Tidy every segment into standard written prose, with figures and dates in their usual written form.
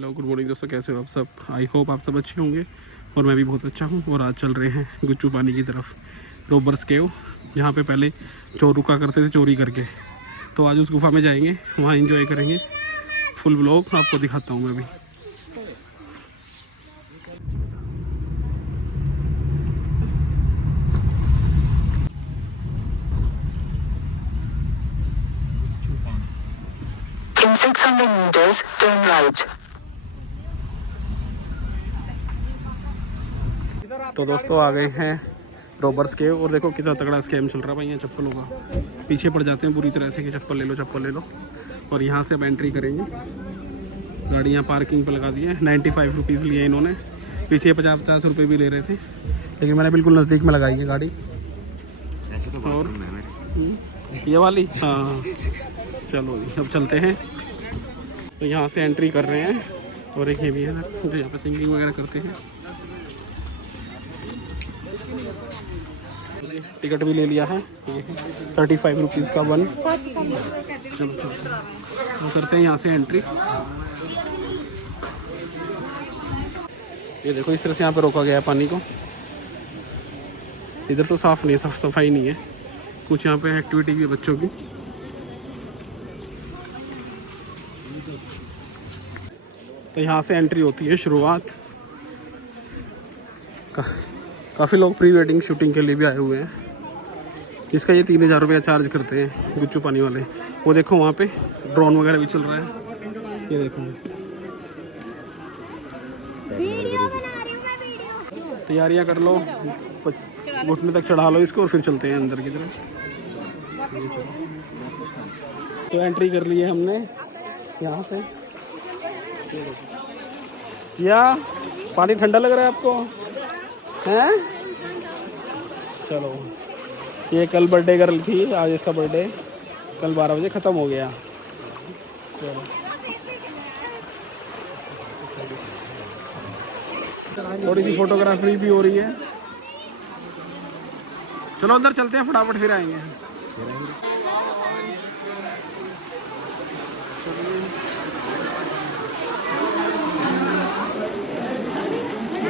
Hello good morning दोस्तों, कैसे हो आप सब। आई होप आप सब अच्छे होंगे और मैं भी बहुत अच्छा हूँ। और आज चल रहे हैं गुच्चू पानी की तरफ, रोबर्स केव, जहाँ पे पहले चोर रुका करते थे चोरी करके। तो आज उस गुफा में जाएंगे, वहाँ एंजॉय करेंगे। फुल ब्लॉग आपको दिखाता हूँ मैं अभी। In 600 meters, turn right. तो दोस्तों आ गए हैं रोबर्स केव और देखो कितना तगड़ा स्कैम चल रहा है भाई यहाँ चप्पलों का। पीछे पड़ जाते हैं पूरी तरह से कि चप्पल ले लो। और यहाँ से अब एंट्री करेंगे। गाड़ी यहाँ पार्किंग पर लगा दी है। 95 रुपीज़ लिए इन्होंने। पीछे 50 रुपये भी ले रहे थे, लेकिन मैंने बिल्कुल नज़दीक में लगाई है गाड़ी। ऐसे तो और है ये वाली, हाँ चलो अब चलते हैं। तो यहाँ से एंट्री कर रहे हैं। और एक ये भी है जो यहाँ पे सिंगिंग वगैरह करते हैं। टिकट भी ले लिया है, ये 35 रुपीज़ का वन। चलो तो करते हैं यहाँ से एंट्री। ये देखो इस तरह से यहाँ पे रोका गया है पानी को। इधर तो साफ नहीं, साफ सफाई नहीं है। कुछ यहाँ पे एक्टिविटी भी है बच्चों की। तो यहाँ से एंट्री होती है शुरुआत। काफ़ी लोग प्री वेडिंग शूटिंग के लिए भी आए हुए हैं। इसका ये 3000 रुपया चार्ज करते हैं गुच्चू पानी वाले। वो देखो वहाँ पे ड्रोन वगैरह भी चल रहा है। ये देखो वीडियो बना रही हूँ मैं, वीडियो। तैयारियाँ कर लो, घुटने तक चढ़ा लो इसको और फिर चलते हैं अंदर की तरफ। तो एंट्री कर ली है हमने यहाँ से। या पानी ठंडा लग रहा है आपको, हैं? चलो, ये कल बर्थडे गर्ल थी, आज इसका बर्थडे। कल 12 बजे ख़त्म हो गया। चलो थोड़ी सी फोटोग्राफी भी हो रही है। चलो अंदर चलते हैं, फटाफट फिर आएंगे।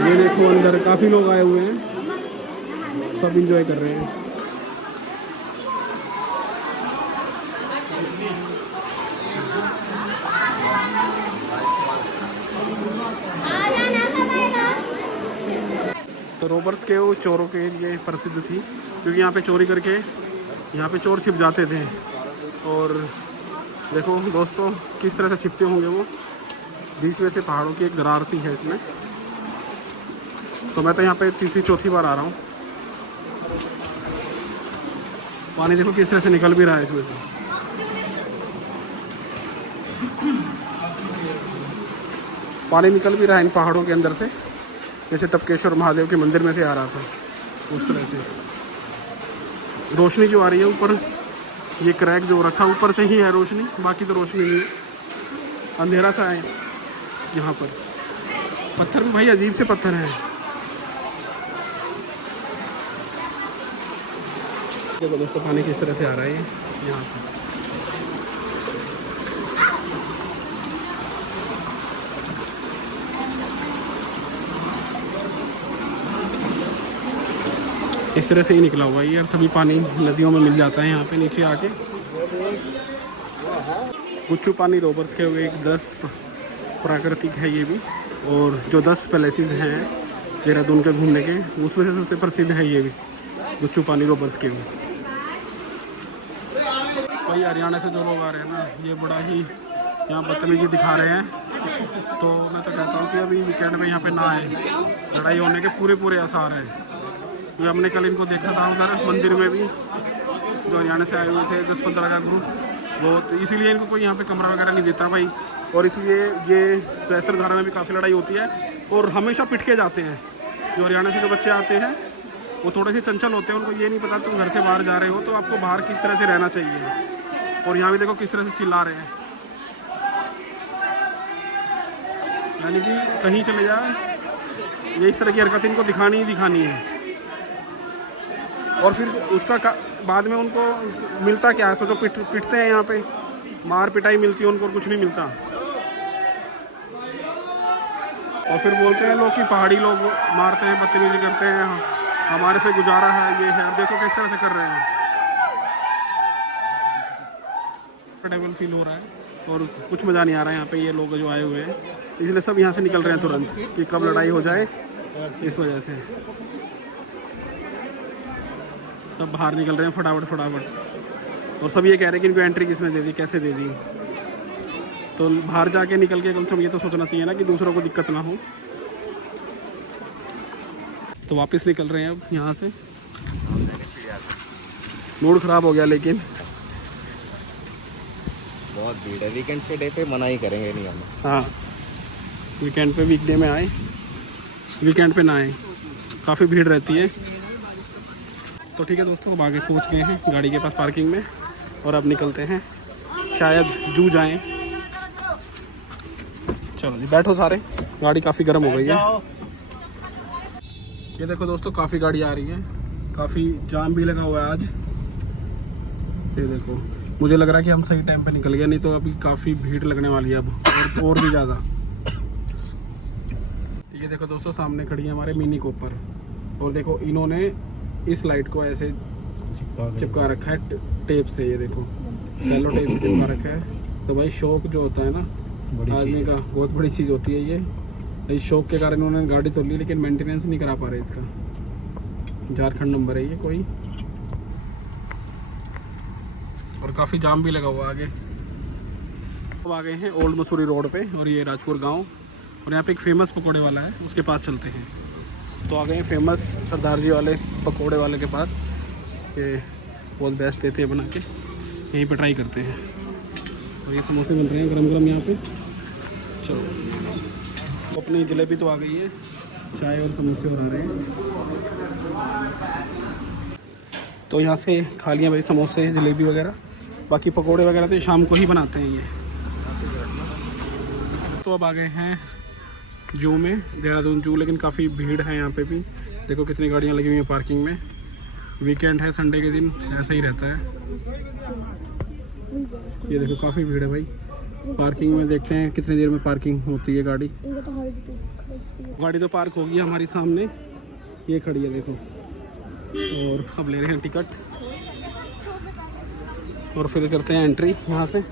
ये देखो अंदर काफ़ी लोग आए हुए हैं, सब इंजॉय कर रहे हैं। तो रोबर्स केव चोरों के लिए प्रसिद्ध थी, क्योंकि यहाँ पे चोरी करके यहाँ पे चोर छिप जाते थे। और देखो दोस्तों किस तरह से छिपते होंगे वो। बीच में से पहाड़ों की एक दरार सी है इसमें। तो मैं तो यहाँ पे तीसरी चौथी बार आ रहा हूँ। पानी देखो किस तरह से निकल भी रहा है इसमें से। पानी निकल भी रहा है इन पहाड़ों के अंदर से, जैसे टपकेश्वर महादेव के मंदिर में से आ रहा था उस तरह से। रोशनी जो आ रही है ऊपर, ये क्रैक जो रखा ऊपर से ही है रोशनी, बाकी तो रोशनी नहीं है। अंधेरा सा है यहाँ पर। पत्थर भी भाई अजीब से पत्थर हैं। देखो दोस्तों पानी किस तरह से आ रहा है यहाँ से। इस तरह से ही निकला हुआ है यार। सभी पानी नदियों में मिल जाता है यहाँ पे नीचे आके। गुच्चू पानी रोबर्स के हुए एक 10 प्राकृतिक है ये भी। और जो 10 पैलेसेस हैं देहरादून के घूमने के, उसमें से सबसे प्रसिद्ध है ये भी गुच्चू पानी रोबर्स के। भाई हरियाणा से जो लोग आ रहे हैं ना, ये बड़ा ही यहाँ बदतमीजी दिखा रहे हैं। तो मैं तो कहता हूँ कि अभी वीकेंड में यहाँ पे ना आए, लड़ाई होने के पूरे आसार हैं। ये हमने कल इनको देखा था उधर मंदिर में भी, जो हरियाणा से आए हुए थे 10-15 का ग्रुप। बहुत इसीलिए इनको कोई यहाँ पे कमरा वगैरह नहीं देता भाई। और इसलिए ये सहस्त्रधारा में भी काफ़ी लड़ाई होती है और हमेशा पिट के जाते हैं। जो हरियाणा से जो बच्चे आते हैं वो थोड़े से चंचल होते हैं, उनको ये नहीं पता तुम घर से बाहर जा रहे हो तो आपको बाहर किस तरह से रहना चाहिए। और यहाँ भी देखो किस तरह से चिल्ला रहे हैं, यानी कि कहीं चले जाए ये इस तरह की हरकत इनको दिखानी ही दिखानी है। और फिर उसका बाद में उनको मिलता क्या है? सोचो पिटते हैं यहाँ पे, मार पिटाई मिलती है उनको और कुछ नहीं मिलता। और फिर बोलते हैं लोग कि पहाड़ी लोग मारते हैं, बदतमीजी करते हैं, हमारे से गुजारा है ये है। अब देखो किस तरह से कर रहे हैं। कंफर्टेबल फील हो रहा है और कुछ मज़ा नहीं आ रहा है यहाँ पे ये लोग जो आए हुए हैं, इसलिए सब यहाँ से निकल रहे हैं तुरंत कि कब लड़ाई हो जाए, इस वजह से सब बाहर निकल रहे हैं फटाफट। और सब ये कह रहे हैं कि इनको एंट्री किसने दे दी, कैसे दे दी। तो बाहर जाके निकल के कम से कम ये तो सोचना चाहिए ना कि दूसरों को दिक्कत ना हो। तो वापस निकल रहे हैं अब यहाँ से। मूड ख़राब हो गया लेकिन बहुत भीड़ है। वीकेंड के डे पे मना ही करेंगे नहीं हम। हाँ, वीकेंड पे, वीकडे में आए, वीकेंड पे ना आए, काफ़ी भीड़ रहती है। तो ठीक है दोस्तों, अब आगे पहुँच गए हैं गाड़ी के पास पार्किंग में और अब निकलते हैं, शायद जू जाएं। चलो जी बैठो सारे, गाड़ी काफ़ी गर्म हो गई है। ये देखो दोस्तों काफ़ी गाड़ी आ रही है, काफ़ी जाम भी लगा हुआ है आज। ये देखो, मुझे लग रहा है कि हम सही टाइम पे निकल गए, नहीं तो अभी काफ़ी भीड़ लगने वाली है अब और भी ज़्यादा। ये देखो दोस्तों सामने खड़ी है हमारे मिनी कॉपर, और देखो इन्होंने इस लाइट को ऐसे चिपका रखा है टेप से। ये देखो सेलो टेप से चिपका रखा है। तो भाई शौक जो होता है ना आदमी का, बहुत बड़ी चीज़ होती है ये। इस शौक के कारण उन्होंने गाड़ी तो ली लेकिन मेंटेनेंस नहीं करा पा रहे इसका। झारखंड नंबर है ये कोई, और काफ़ी जाम भी लगा हुआ आगे। अब आ गए हैं ओल्ड मसूरी रोड पे, और ये राजपुर गांव, और यहाँ पे एक फेमस पकोड़े वाला है, उसके पास चलते हैं। तो आ गए हैं फेमस सरदार जी वाले पकोड़े वाले के पास। ये बहुत बेस्ट देते हैं बना के, यहीं पे ट्राई करते हैं। और ये समोसे बन रहे हैं गरम गरम यहाँ पे। चलो, अपनी जलेबी तो आ गई है, चाय और समोसे और आ रहे हैं। तो यहाँ से खा लिया भाई समोसे जलेबी वगैरह, बाकी पकोड़े वगैरह तो शाम को ही बनाते हैं ये। तो अब आ गए हैं जू में, देहरादून जू, लेकिन काफ़ी भीड़ है यहाँ पे भी। देखो कितनी गाड़ियाँ लगी हुई हैं पार्किंग में। वीकेंड है, संडे के दिन ऐसा ही रहता है। ये देखो काफ़ी भीड़ है भाई पार्किंग में। देखते हैं कितनी देर में पार्किंग होती है गाड़ी। गाड़ी तो पार्क होगी हमारी सामने, ये खड़ी है देखो। और अब ले रहे हैं टिकट और फिर करते हैं एंट्री यहाँ से।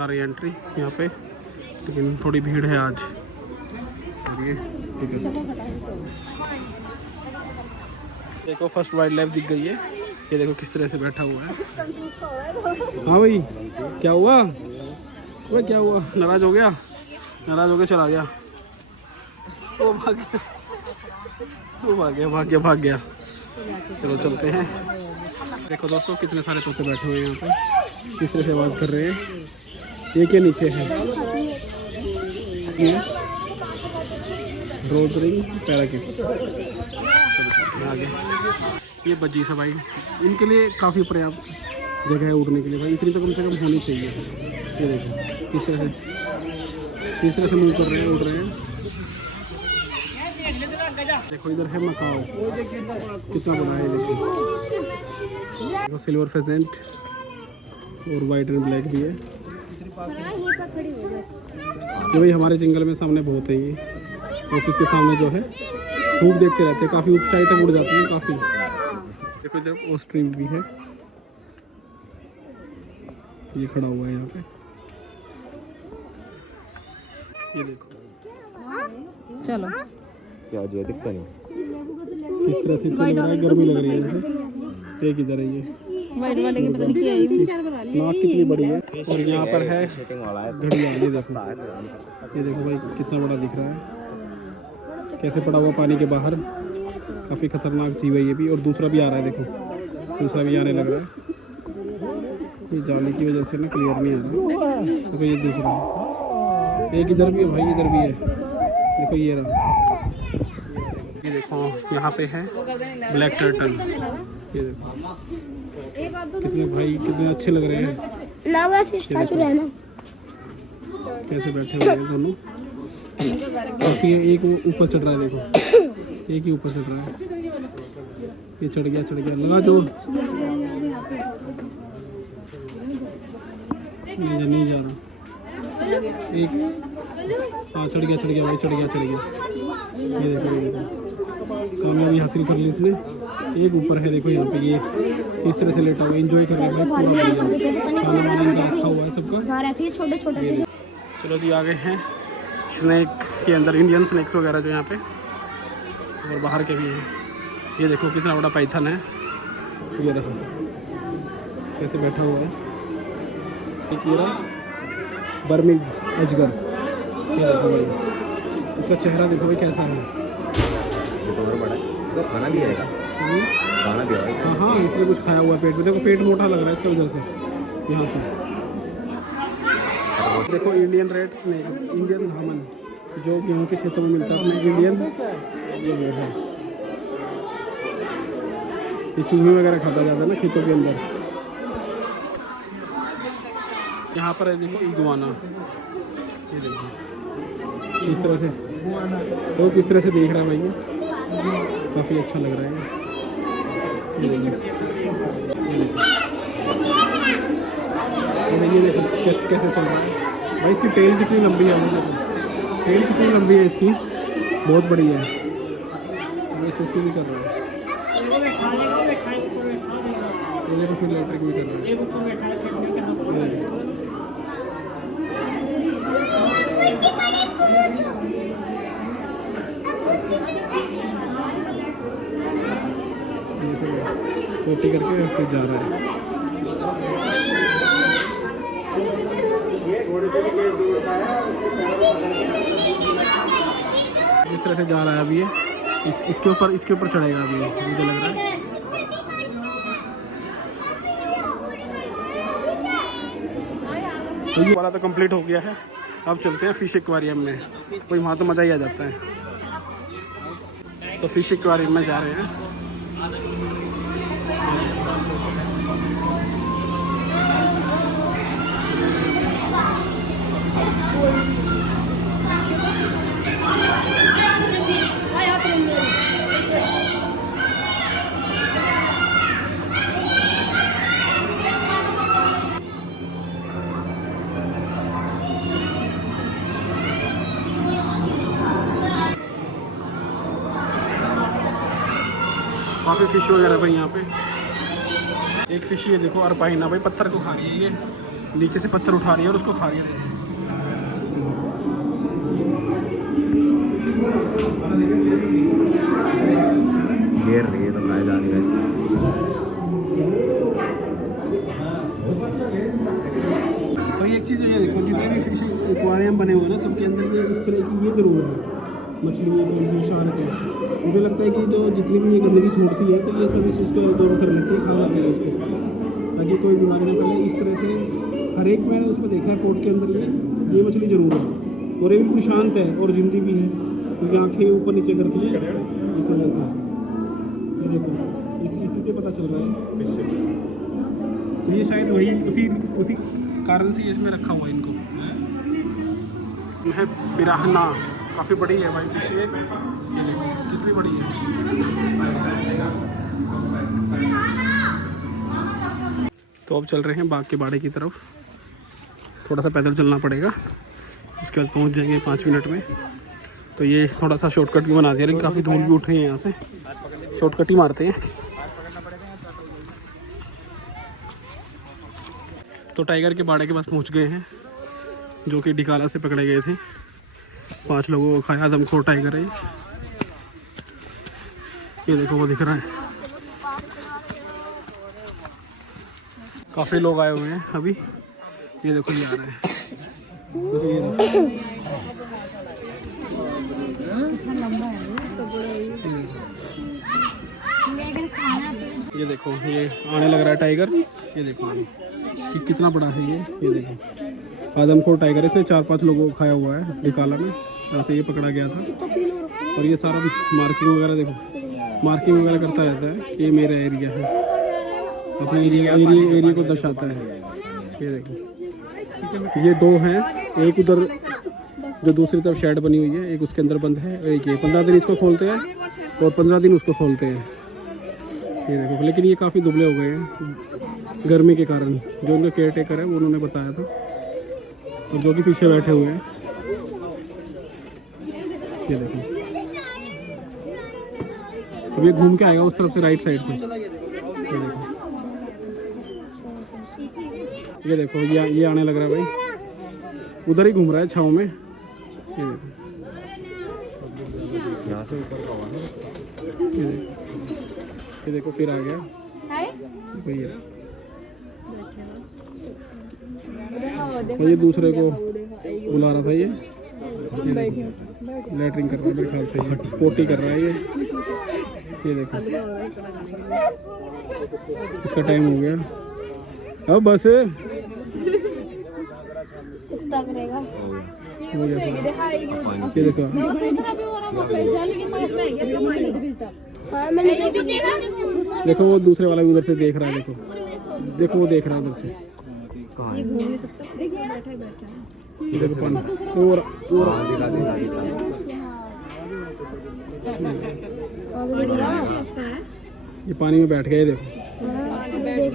आ रही एंट्री यहाँ पे, लेकिन थोड़ी भीड़ है आज। और ये टिकट देखो, फर्स्ट वाइल्ड लाइफ दिख गई है। ये देखो किस तरह से बैठा हुआ है। हाँ भाई क्या हुआ? वो क्या हुआ? नाराज हो गया? नाराज हो गया चला गया? वो भाग गया, वो भाग गया। चलो चलते हैं। देखो दोस्तों कितने सारे तोते बैठे हुए हैं यहाँ पे, किस तरह से आवाज़ कर रहे हैं। ये के नीचे है ये रोडरिंग पैराकिट। आगे ये बज्जी सब भाई, इनके लिए काफ़ी पर्याप्त जगह है उड़ने के लिए भाई, इतनी तो कम से कम होनी चाहिए। ये देखो किस तरह से मूव कर रहे हैं, उड़ रहे हैं। देखो इधर है मकाओ, कितना बड़ा है। देखो सिल्वर फेजेंट और वाइट एंड ब्लैक भी है। ये भाई हमारे जंगल में सामने बहुत है। ये ऑफिस के सामने जो है खूब देखते रहते हैं, काफ़ी ऊंचाई तक उड़ जाते हैं काफ़ी। देखो इधर ऑस्ट्रिच भी है, ये खड़ा हुआ है यहाँ पे। ये देखो चलो क्या जो दिखता नहीं। किस तरह से लग रहा है, गर्मी लग रही है जैसे। एक इधर है ये वाइट वाले की पता नहीं क्या है, नाक कितनी बड़ी है। और यहाँ पर है शूटिंग वाला है, घड़ियाल। ये देखो, ये देखो भाई कितना बड़ा दिख रहा है, कैसे पड़ा हुआ पानी के बाहर। काफ़ी खतरनाक जीव है ये भी। और दूसरा भी आ रहा है, देखो दूसरा भी आने लग रहा है। ये जाली की वजह से ना क्लियर नहीं आ रहा। देखो ये दूसरा है, एक इधर भी है भाई, इधर भी है। देखो ये रहा, ये देखो यहाँ पे है ब्लैक टर्टल। ये देखो कितने भाई, कितने अच्छे लग रहे हैं। कैसे बैठे हुए हैं दोनों। काफी एक ऊपर चढ़ रहा है, देखो एक ही ऊपर चढ़ रहा है। ये चढ़ गया लगा जो नहीं जा रहा। एक हाँ चढ़ गया भाई, चढ़ गया। ये देखो कामयाबी हासिल कर ली इसने। एक ऊपर है देखो यहाँ पे, ये इस तरह से लेटा हुआ एंजॉय कर रहा है भाई पूरा बढ़िया। खाना वाना इनका रखा हुआ है सबका। छोटे-छोटे चलो जी आ गए हैं स्नैक के अंदर, इंडियन स्नैक्स वगैरह जो यहाँ पे और बाहर के भी हैं। ये देखो कितना बड़ा पाइथन है, ये देखो कैसे बैठा हुआ है। एक ये रहा बर्मीज अजगर, ये देखो भाई इसका चेहरा देखो भाई कैसा है। ये तो और बड़ा है, तो खाना भी आएगा, खाना भी आएगा। हाँ इसमें कुछ खाया हुआ है पेट में, देखो पेट मोटा लग रहा है इसका उधर से यहाँ से। देखो इंडियन रेड स्नेक, इंडियन धामन जो गेहूँ के खेतों में मिलता है अपने इंडियन, ये जो है ये चूहे वगैरह खाता जाता है ना खेतों के अंदर। यहाँ पर है देखो इगुआना, ये देखो किस तरह से वो किस तरह से देख रहा है भाई, ये काफ़ी अच्छा लग रहा है। ये देखो कैसे चल रहा है भाई। इसकी टेल कितनी लंबी है, देखो टेल कितनी लंबी है इसकी, बहुत बड़ी है। ये सुसु भी कर रहा है, ये देखो फिर लेटरिंग भी कर रहा है। कॉपी करके फिर जा रहा है। इस तरह से जा रहा है अभी ये, इसके ऊपर चढ़ेगा अभी ये, मुझे लग रहा है। तो ये वाला तो कंप्लीट हो गया है, अब चलते हैं फिश एक्वेरियम में। कोई वहाँ तो मज़ा ही आ जाता है। तो फिश एक्वेरियम में जा रहे हैं। काफ़ी फिश वगैरह भाई यहाँ पे। एक फिश ये देखो अरपाइना भाई, पत्थर को खा रही है, ये नीचे से पत्थर उठा रही है और उसको खा रही है। घेर रही है तो खाए जा रही है। भाई एक चीज़ ये देखो, जितने भी फिश एक्वेरियम बने हुए हैं ना सबके अंदर ये इस तरह की ये जरूर है मछली है, शार्क है। मुझे लगता है कि जो जितनी भी ये गंदगी छोड़ती है तो ये सब इस चीज़ को एब्जॉर्ब कर लेती है, खा जाती है इसको, ताकि कोई बीमारी ना फैले। इस तरह से हर एक मैंने उसमें देखा है पोर्ट के अंदर ये मछली ज़रूर है, और ये बिल्कुल शांत है और जिंदी भी है, क्योंकि आँखें ऊपर नीचे करती है इस वजह से। ये देखो इसी से पता चल रहा है। तो ये शायद वही उसी कारण से इसमें रखा हुआ है इनको। है पिराहना, काफ़ी बड़ी है भाई फिश ये देखो कितनी बड़ी है। तो अब चल रहे हैं बाग के बाड़े की तरफ। थोड़ा सा पैदल चलना पड़ेगा, उसके बाद पहुंच जाएंगे 5 मिनट में। तो ये थोड़ा सा शॉर्टकट भी बना दिया, लेकिन काफ़ी धूल भी उठ रही है यहाँ से, शॉर्टकट ही मारते हैं। तो टाइगर के बाड़े के पास पहुँच गए हैं, जो कि डिकाला से पकड़े गए थे। 5 लोगों को खाया दमखोर टाइगर है। ये देखो वो दिख रहा है। काफ़ी लोग आए हुए हैं अभी, ये देखो ये आ रहा है। ये देखो ये आने लग रहा है टाइगर, ये देखो कि कितना बड़ा है ये देखो आदमखोर टाइगर है। इसे 4-5 लोगों को खाया हुआ है डिकाला में, यहाँ से ये पकड़ा गया था। और ये सारा मार्किंग वगैरह देखो, मार्किंग वगैरह करता रहता है। ये मेरा एरिया है, अपने एरिया को दर्शाता है। ये देखो ये 2 हैं, एक उधर जो दूसरी तरफ शेड बनी हुई है, एक उसके अंदर बंद है, और एक ये 15 दिन इसको खोलते हैं और 15 दिन उसको खोलते हैं। ये देखो, लेकिन ये काफ़ी दुबले हो गए हैं गर्मी के कारण। जो उनका केयर टेकर है वो उन्होंने बताया था। और जो कि पीछे बैठे हुए हैं, ये देखो। अब ये घूम के आएगा उस तरफ से, राइट साइड से। ये देखो, ये आने लग रहा है भाई, उधर ही घूम रहा है छाँव में। ये देखो, यहाँ से ऊपर का हुआ ना। ये देखो फिर आ गया भैया। ये दूसरे को बुला रहा था, ये लैटरिंग कर रहा है मेरे ख्याल से, ये पोटी कर रहा है ये देखो। इसका टाइम हो गया अब, बस हो गया। ये देखो, देखो वो दूसरे वाला भी उधर से देख रहा है। देखो देखो, वो देख रहा है उधर से। ये घूम नहीं सकता, देखो बैठा है। देखो पानी और ये पानी में बैठ गया। ये देखो,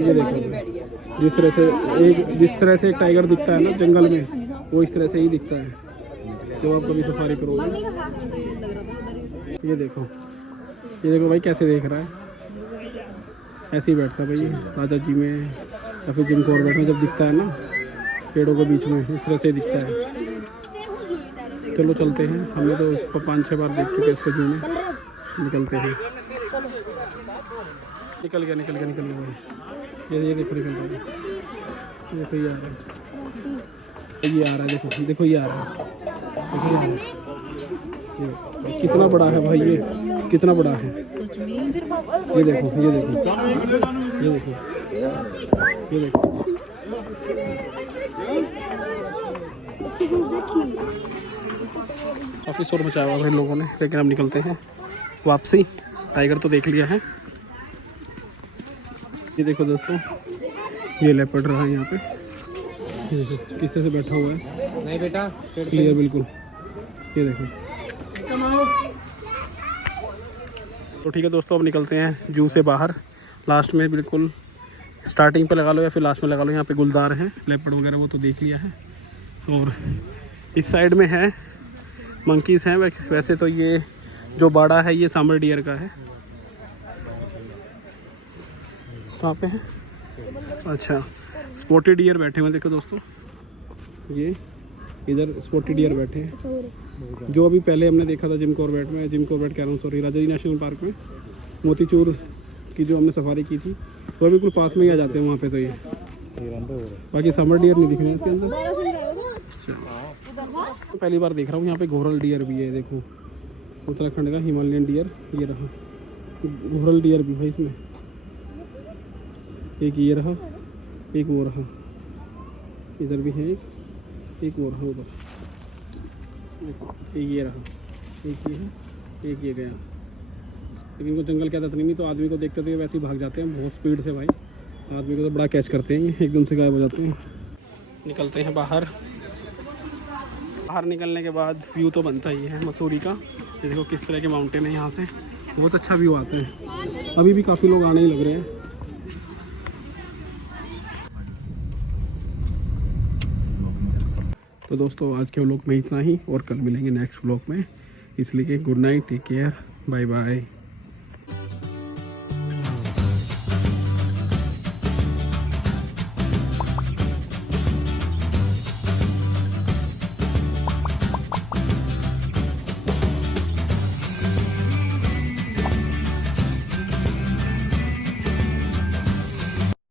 ये देखो, जिस तरह से एक टाइगर दिखता है ना जंगल में, वो इस तरह से ही दिखता है जब आप कभी सफारी करोगे। ये देखो भाई कैसे देख रहा है, ऐसे ही बैठता है भाई राजा जी में या फिर जिम कॉर्बेट में, जब दिखता है ना पेड़ों के बीच में, इस तरह से दिखता है। चलो चलते हैं, हमने तो 5-6 बार देख चुके इसको जू में। निकलते हैं, निकल गया भाई। ये देखो निकल गया। देखो ये आ रहा है, देखो ये आ रहा है। कितना बड़ा है भाई, ये कितना बड़ा है। ये देखो काफ़ी शोर मचाया हुआ भाई लोगों ने, लेकिन अब निकलते हैं वापसी। टाइगर तो देख लिया है। ये देखो दोस्तों, ये लेपर्ड रहा है यहाँ पे। ये देखो किस तरह से बैठा हुआ है। नहीं बेटा, क्लियर बिल्कुल। ये देखो। तो ठीक है दोस्तों, अब निकलते हैं जू से बाहर। लास्ट में बिल्कुल स्टार्टिंग पे लगा लो या फिर लास्ट में लगा लो, यहाँ पे गुलदार है, लेपर्ड वगैरह वो तो देख लिया है। और इस साइड में है मंकीज़ हैं। वैसे तो ये जो बाड़ा है ये सामर डियर का है। कहाँ पे है? अच्छा, स्पॉटेड डियर बैठे हुए हैं। देखो दोस्तों, ये इधर स्पॉटेड डियर बैठे हैं, जो अभी पहले हमने देखा था जिम कॉर्बेट में, कह रहा हूँ सॉरी, राजा जी नेशनल पार्क में मोतीचूर की जो हमने सफारी की थी, वो बिल्कुल पास में ही आ जाते हैं वहाँ पे। तो ये बाकी समर डियर नहीं दिख रहे हैं इसके अंदर। पहली बार देख रहा हूँ यहाँ पे घोरल डियर भी है। देखो उत्तराखंड का हिमालयन डियर, ये रहा घोरल डियर भी है इसमें। एक ये रहा, एक वो रहा, इधर भी है एक वो रहा उधर। एक ये रहा, एक ये है, एक ये गया। लेकिन इनको जंगल की आदत नहीं, तो आदमी को देखते तो वैसे ही भाग जाते हैं बहुत स्पीड से भाई। आदमी को तो बड़ा कैच करते हैं, ये एकदम से गायब हो जाते हैं। निकलते हैं बाहर। बाहर निकलने के बाद व्यू तो बनता ही है मसूरी का। ये देखो किस तरह के माउंटेन है, यहाँ से बहुत अच्छा व्यू आते हैं। अभी भी काफ़ी लोग आने ही लग रहे हैं। तो दोस्तों आज के व्लॉग में इतना ही, और कल मिलेंगे नेक्स्ट व्लॉग में। इसलिए good night, take care, bye bye.